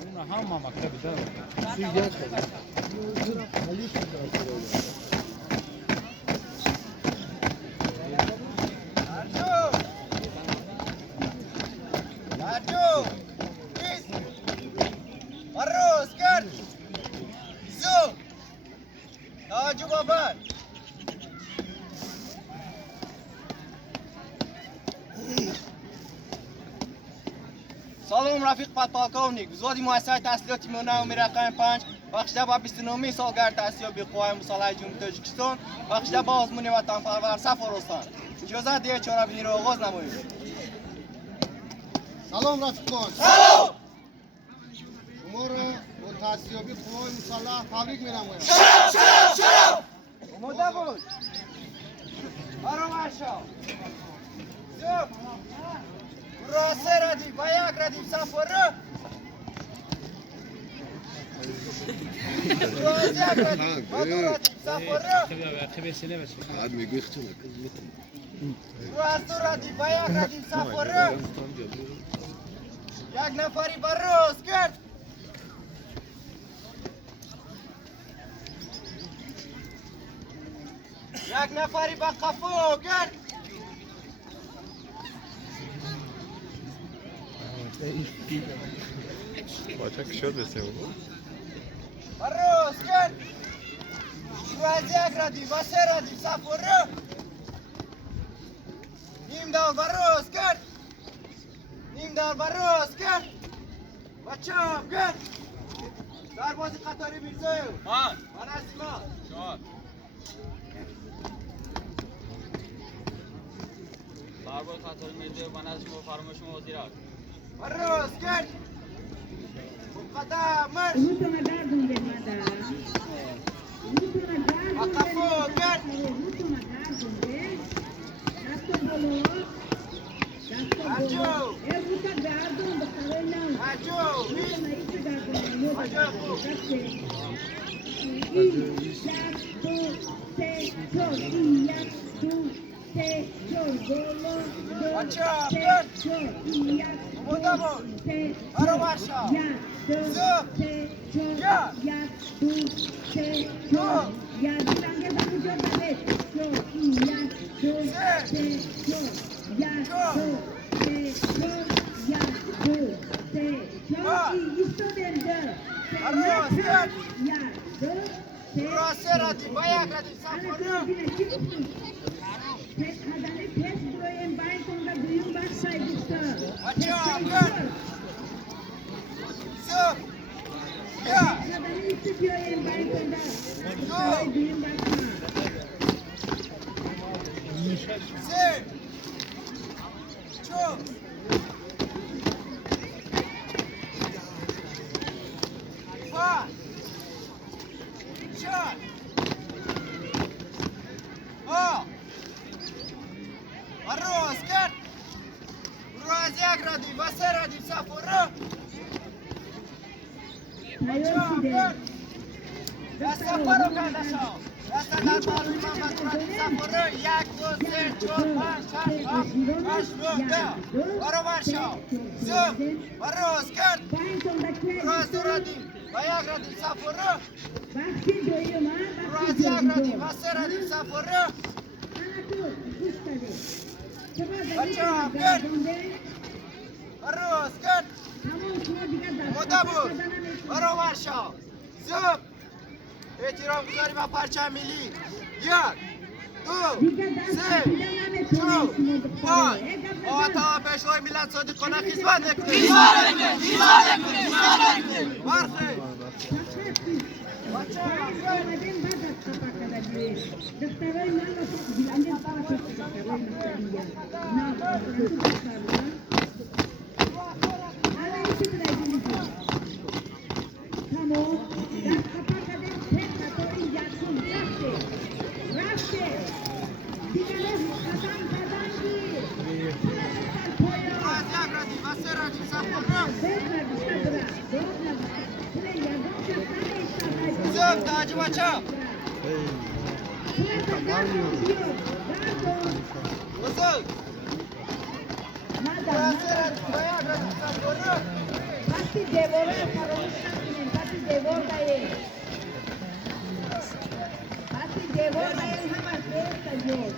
اون هم مکتب داره. سلام رفیق پادپالکونیک وزودی مؤسسه تحصیلاتی منوی رقم 5 بخشیده با 29 سالگرد تحصیل بخواه مصالحه جمهوری تاجیکستان بخشیده با ازمونی وطنپرور سفارستان اجازه دیگه چهار بینی رو آغاز نمایید. سلام رفیقان. سلام. شما را با تحصیلابی قوای مسلح تبریک می‌نمایم. سلام. مده بود. برام اشا. زب. راسه ردیف و یک ردیف سفر رو. راز یک ردیف و دو ردیف سفر رو. بعد میگوی خطور راز دو ردیف و یک ردیف سفر رو. یک نفری بر روز کرد. یک نفری با قفو کرد. باچه که شد بسه بود روز کرد. از یک ردیف و سه ردیف سفر رو. نیم دار بر روز کرد. نیم دار بر روز کرد. و چاپ کرد. سربازی قطاری میرزایو من اسما شاد سرباز قطاری میرزایو من اسما فرمایش شما وزیرات روز کرد. مقدم مرش وقفو کرد. Ajo! احترام گذاری با پرچم ملی. یک، دو، سه، چهار، پنج. آتا پیشوای ملت صادقانه خدمت میکنیم. برخی. Hacı Baça. Uzun. Burası bayağı Pasti devora فراموش نکنین pasti devor دهید pasti devor دهید هم از بیر تجید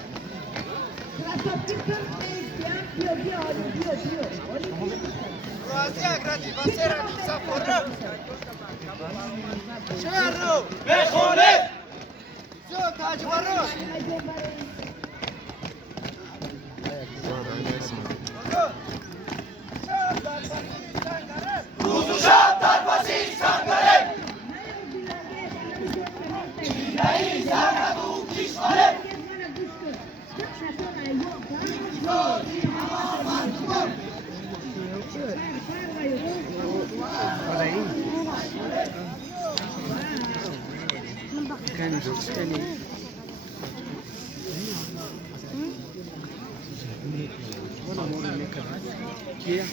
Kraso pikam neyken piyo راضی اگردی و سرانی سفره شهر رو بخونه زو تاجبارو روز و شب در بسیج سنگره نهی زرد و کشماره Kia